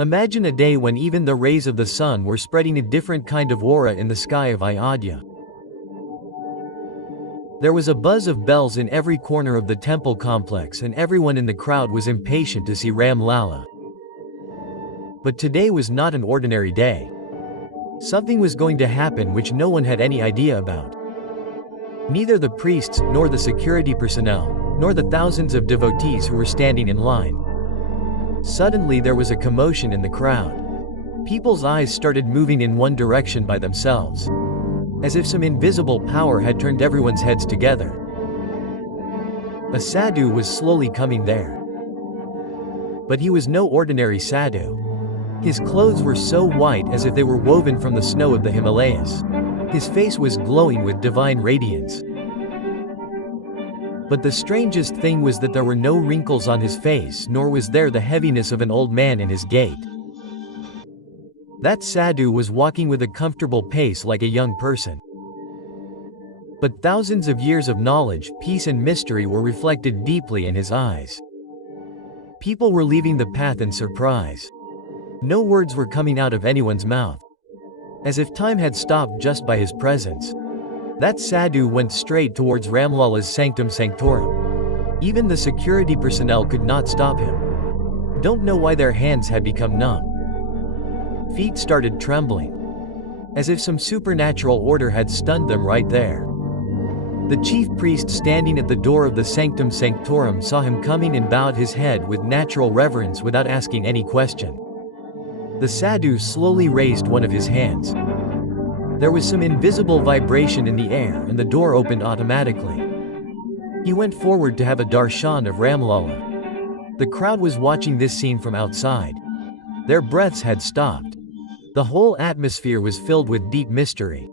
Imagine a day when even the rays of the sun were spreading a different kind of aura in the sky of Ayodhya. There was a buzz of bells in every corner of the temple complex, and everyone in the crowd was impatient to see Ram Lalla. But today was not an ordinary day. Something was going to happen which no one had any idea about. Neither the priests, nor the security personnel, nor the thousands of devotees who were standing in line. Suddenly there was a commotion in the crowd. People's eyes started moving in one direction by themselves, as if some invisible power had turned everyone's heads together. A sadhu was slowly coming there. But he was no ordinary sadhu. His clothes were so white as if they were woven from the snow of the Himalayas. His face was glowing with divine radiance. But the strangest thing was that there were no wrinkles on his face, nor was there the heaviness of an old man in his gait. That sadhu was walking with a comfortable pace like a young person. But thousands of years of knowledge, peace and mystery were reflected deeply in his eyes. People were leaving the path in surprise. No words were coming out of anyone's mouth, as if time had stopped just by his presence. That sadhu went straight towards Ram Lalla's sanctum sanctorum. Even the security personnel could not stop him. Don't know why their hands had become numb. Feet started trembling, as if some supernatural order had stunned them right there. The chief priest standing at the door of the sanctum sanctorum saw him coming and bowed his head with natural reverence without asking any question. The sadhu slowly raised one of his hands. There was some invisible vibration in the air and the door opened automatically. He went forward to have a darshan of Ram Lalla. The crowd was watching this scene from outside. Their breaths had stopped. The whole atmosphere was filled with deep mystery.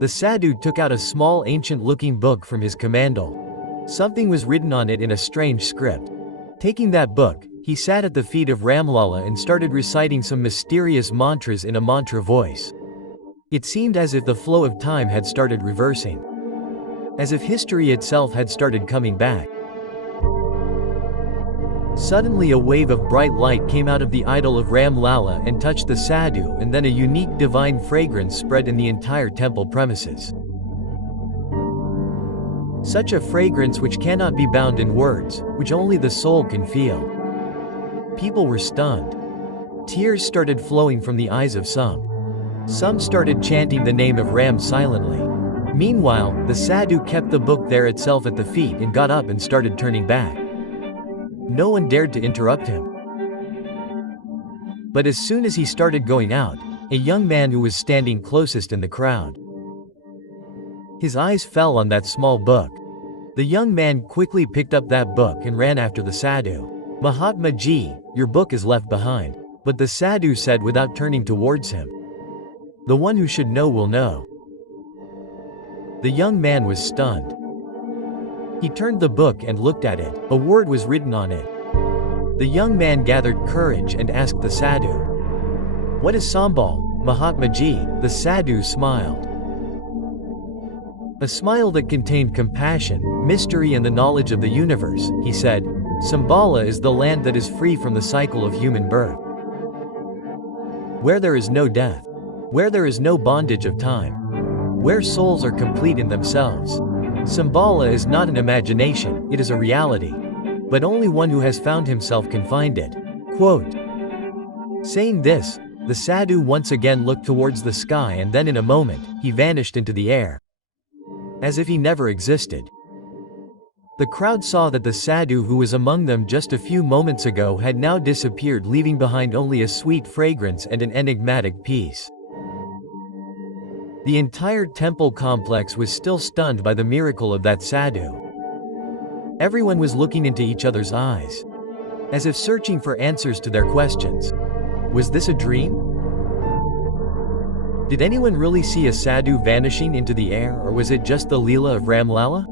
The sadhu took out a small ancient-looking book from his kamandal. Something was written on it in a strange script. Taking that book, he sat at the feet of Ram Lalla and started reciting some mysterious mantras in a mantra voice. It seemed as if the flow of time had started reversing, as if history itself had started coming back. Suddenly a wave of bright light came out of the idol of Ram Lalla and touched the sadhu, and then a unique divine fragrance spread in the entire temple premises. Such a fragrance which cannot be bound in words, which only the soul can feel. People were stunned. Tears started flowing from the eyes of some. Some started chanting the name of Ram silently. Meanwhile, the sadhu kept the book there itself at the feet and got up and started turning back. No one dared to interrupt him. But as soon as he started going out, a young man who was standing closest in the crowd, his eyes fell on that small book. The young man quickly picked up that book and ran after the sadhu. "Mahatma Ji, your book is left behind." But the sadhu said without turning towards him, "The one who should know will know." The young man was stunned. He turned the book and looked at it. A word was written on it. The young man gathered courage and asked the sadhu, "What is Sambal, Mahatma Ji?" The sadhu smiled. A smile that contained compassion, mystery and the knowledge of the universe. He said, "Sambala is the land that is free from the cycle of human birth, where there is no death, where there is no bondage of time, where souls are complete in themselves. Sambala is not an imagination, it is a reality. But only one who has found himself can find it." Quote. Saying this, the sadhu once again looked towards the sky, and then in a moment, he vanished into the air, as if he never existed. The crowd saw that the sadhu who was among them just a few moments ago had now disappeared, leaving behind only a sweet fragrance and an enigmatic peace. The entire temple complex was still stunned by the miracle of that sadhu. Everyone was looking into each other's eyes, as if searching for answers to their questions. Was this a dream? Did anyone really see a sadhu vanishing into the air, or was it just the Leela of Ram Lalla?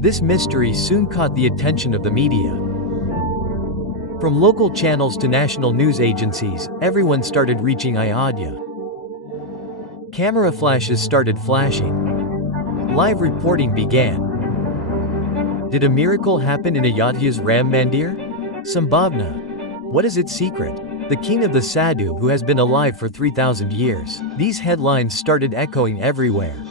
This mystery soon caught the attention of the media. From local channels to national news agencies, everyone started reaching Ayodhya. Camera flashes started flashing. Live reporting began. Did a miracle happen in Ayodhya's Ram Mandir? Sambhavna. What is its secret? The king of the Sadhu who has been alive for 3,000 years. These headlines started echoing everywhere.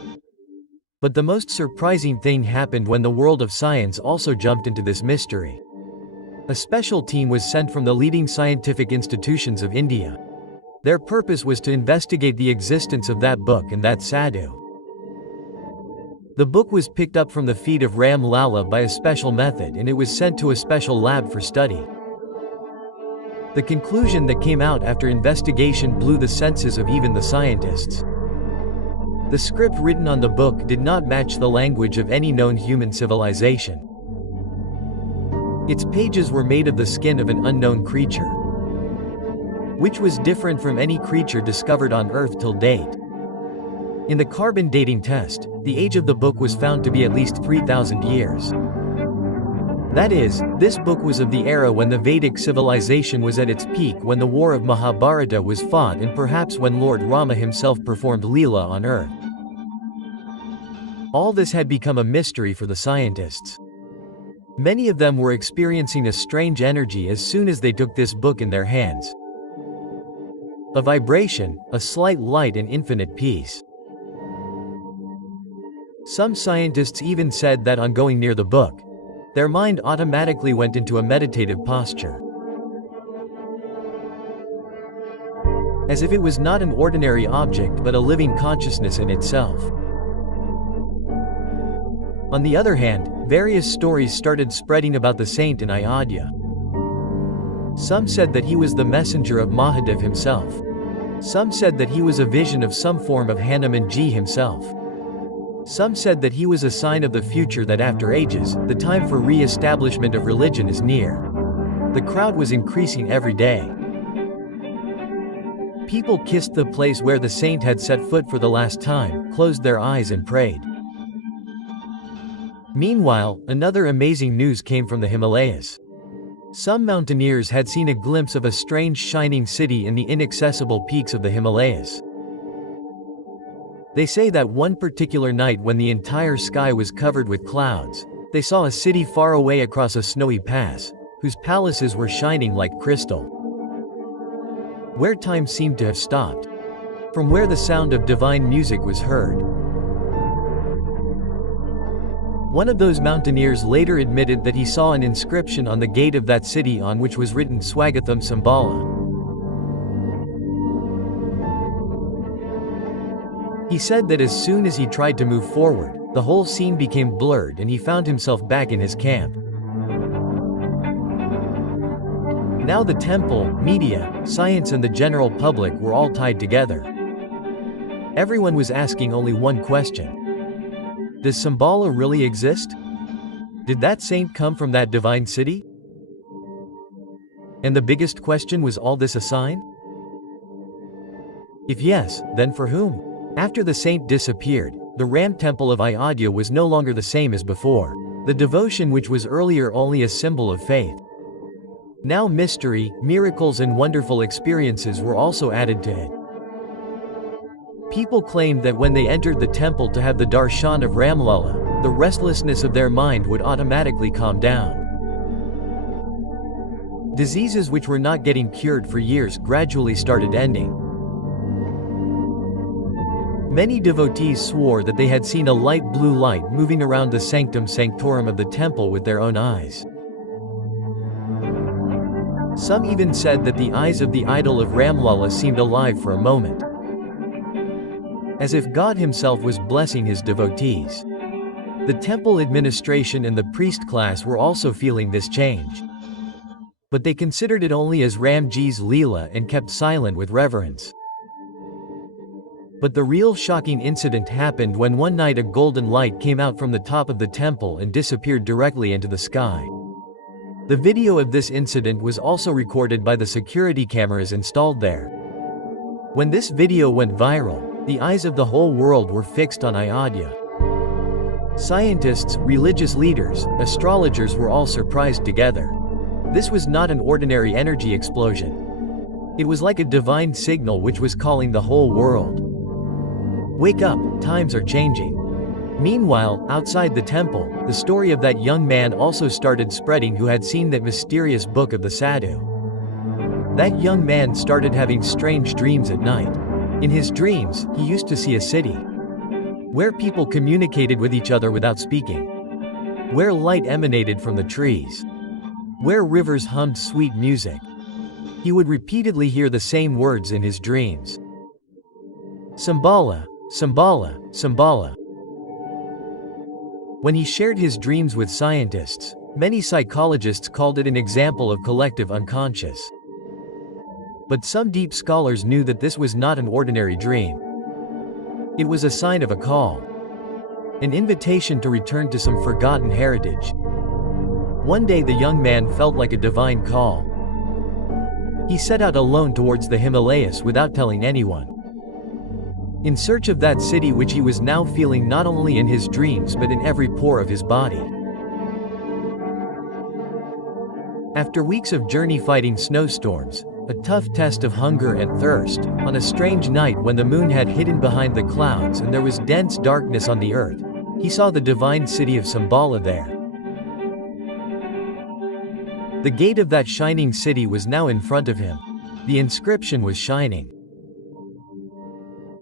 But the most surprising thing happened when the world of science also jumped into this mystery. A special team was sent from the leading scientific institutions of India. Their purpose was to investigate the existence of that book and that sadhu. The book was picked up from the feet of Ram Lalla by a special method and it was sent to a special lab for study. The conclusion that came out after investigation blew the senses of even the scientists. The script written on the book did not match the language of any known human civilization. Its pages were made of the skin of an unknown creature, which was different from any creature discovered on Earth till date. In the carbon dating test, the age of the book was found to be at least 3,000 years. That is, this book was of the era when the Vedic civilization was at its peak, when the war of Mahabharata was fought, and perhaps when Lord Rama himself performed Leela on Earth. All this had become a mystery for the scientists. Many of them were experiencing a strange energy as soon as they took this book in their hands. A vibration, a slight light and infinite peace. Some scientists even said that on going near the book, their mind automatically went into a meditative posture. As if it was not an ordinary object but a living consciousness in itself. On the other hand, various stories started spreading about the saint in Ayodhya. Some said that he was the messenger of Mahadev himself. Some said that he was a vision of some form of Hanumanji himself. Some said that he was a sign of the future, that after ages, the time for re-establishment of religion is near. The crowd was increasing every day. People kissed the place where the saint had set foot for the last time, closed their eyes and prayed. Meanwhile, another amazing news came from the Himalayas. Some mountaineers had seen a glimpse of a strange shining city in the inaccessible peaks of the Himalayas. They say that one particular night when the entire sky was covered with clouds, they saw a city far away across a snowy pass, whose palaces were shining like crystal. Where time seemed to have stopped. From where the sound of divine music was heard. One of those mountaineers later admitted that he saw an inscription on the gate of that city on which was written Swagatham Sambala. He said that as soon as he tried to move forward, the whole scene became blurred and he found himself back in his camp. Now the temple, media, science and the general public were all tied together. Everyone was asking only one question. Does Sambala really exist? Did that saint come from that divine city? And the biggest question, was all this a sign? If yes, then for whom? After the saint disappeared, the Ram temple of Ayodhya was no longer the same as before. The devotion which was earlier only a symbol of faith. Now mystery, miracles and wonderful experiences were also added to it. People claimed that when they entered the temple to have the darshan of Ramlala, the restlessness of their mind would automatically calm down. Diseases which were not getting cured for years gradually started ending. Many devotees swore that they had seen a light blue light moving around the sanctum sanctorum of the temple with their own eyes. Some even said that the eyes of the idol of Ramlala seemed alive for a moment, as if God himself was blessing his devotees. The temple administration and the priest class were also feeling this change. But they considered it only as Ramji's Leela and kept silent with reverence. But the real shocking incident happened when one night a golden light came out from the top of the temple and disappeared directly into the sky. The video of this incident was also recorded by the security cameras installed there. When this video went viral, the eyes of the whole world were fixed on Ayodhya. Scientists, religious leaders, astrologers were all surprised together. This was not an ordinary energy explosion. It was like a divine signal which was calling the whole world. Wake up, times are changing. Meanwhile, outside the temple, the story of that young man also started spreading who had seen that mysterious book of the sadhu. That young man started having strange dreams at night. In his dreams, he used to see a city where people communicated with each other without speaking, where light emanated from the trees, where rivers hummed sweet music. He would repeatedly hear the same words in his dreams. Shambhala, Shambhala, Shambhala. When he shared his dreams with scientists, many psychologists called it an example of collective unconscious. But some deep scholars knew that this was not an ordinary dream. It was a sign of a call, an invitation to return to some forgotten heritage. One day the young man felt like a divine call. He set out alone towards the Himalayas without telling anyone, in search of that city which he was now feeling not only in his dreams but in every pore of his body. After weeks of journey fighting snowstorms, a tough test of hunger and thirst, on a strange night when the moon had hidden behind the clouds and there was dense darkness on the earth, he saw the divine city of Shambhala there. The gate of that shining city was now in front of him. The inscription was shining,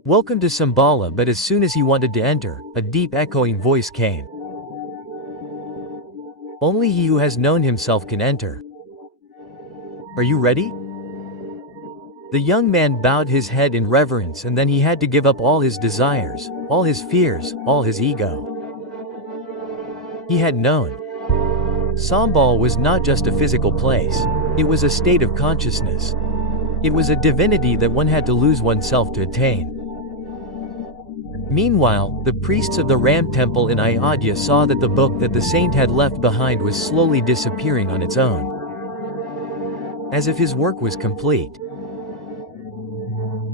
"Welcome to Shambhala," but as soon as he wanted to enter, a deep echoing voice came. "Only he who has known himself can enter. Are you ready?" The young man bowed his head in reverence, and then he had to give up all his desires, all his fears, all his ego. He had known. Shambhala was not just a physical place. It was a state of consciousness. It was a divinity that one had to lose oneself to attain. Meanwhile, the priests of the Ram temple in Ayodhya saw that the book that the saint had left behind was slowly disappearing on its own, as if his work was complete.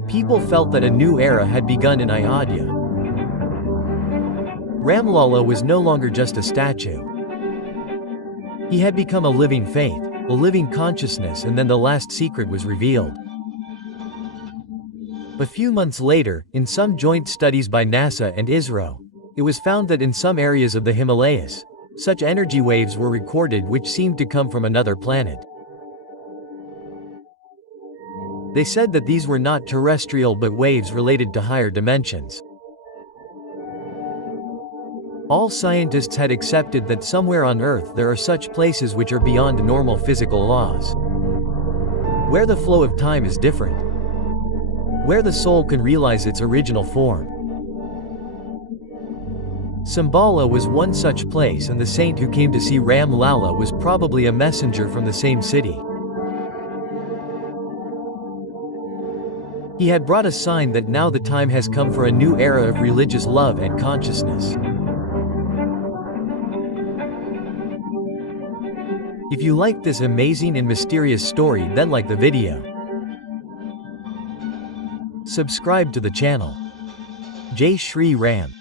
People felt that a new era had begun in Ayodhya. Ramlala was no longer just a statue. He had become a living faith, a living consciousness, and then the last secret was revealed. A few months later, in some joint studies by NASA and ISRO, it was found that in some areas of the Himalayas, such energy waves were recorded which seemed to come from another planet. They said that these were not terrestrial but waves related to higher dimensions. All scientists had accepted that somewhere on Earth there are such places which are beyond normal physical laws, where the flow of time is different, where the soul can realize its original form. Shambhala was one such place, and the saint who came to see Ram Lala was probably a messenger from the same city. He had brought a sign that now the time has come for a new era of religious love and consciousness. If you liked this amazing and mysterious story, then like the video. Subscribe to the channel. Jai Shri Ram.